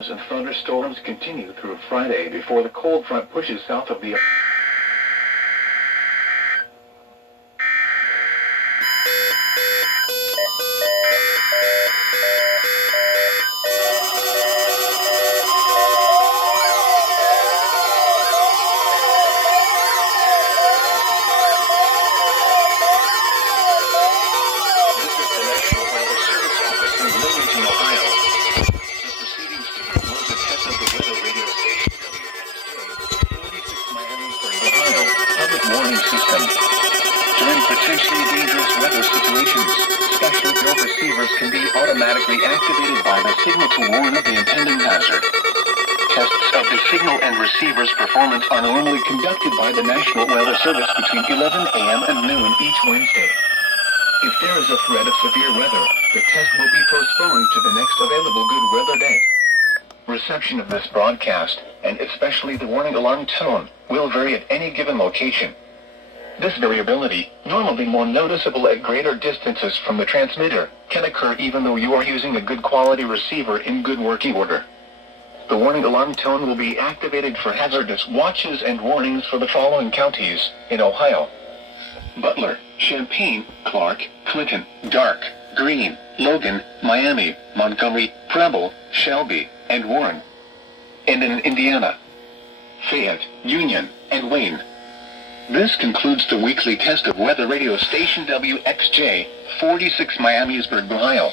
And thunderstorms continue through Friday before the cold front pushes south of the National Weather Service office in Bloomington, Ohio. The proceedings was a test of the weather radio station WXJ 46 Miamisburg, Ohio public warning system. During potentially dangerous weather situations, special field receivers can be automatically activated by the signal to warn of the impending hazard. Tests of the signal and receiver's performance are normally conducted by the National Weather Service between 11 a.m. and noon each Wednesday. If there is a threat of severe weather, the test will be postponed to the next available good weather day. Reception of this broadcast, and especially the warning alarm tone, will vary at any given location. This variability, normally more noticeable at greater distances from the transmitter, can occur even though you are using a good quality receiver in good working order. The warning alarm tone will be activated for hazardous watches and warnings for the following counties in Ohio: Butler, Champaign, Clark, Clinton, Dark, Greene, Logan, Miami, Montgomery, Preble, Shelby, and Warren. And in Indiana, Fayette, Union, and Wayne. This concludes the weekly test of weather radio station WXJ 46 Miamisburg, Ohio.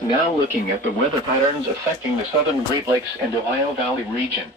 Now looking at the weather patterns affecting the southern Great Lakes and Ohio Valley region.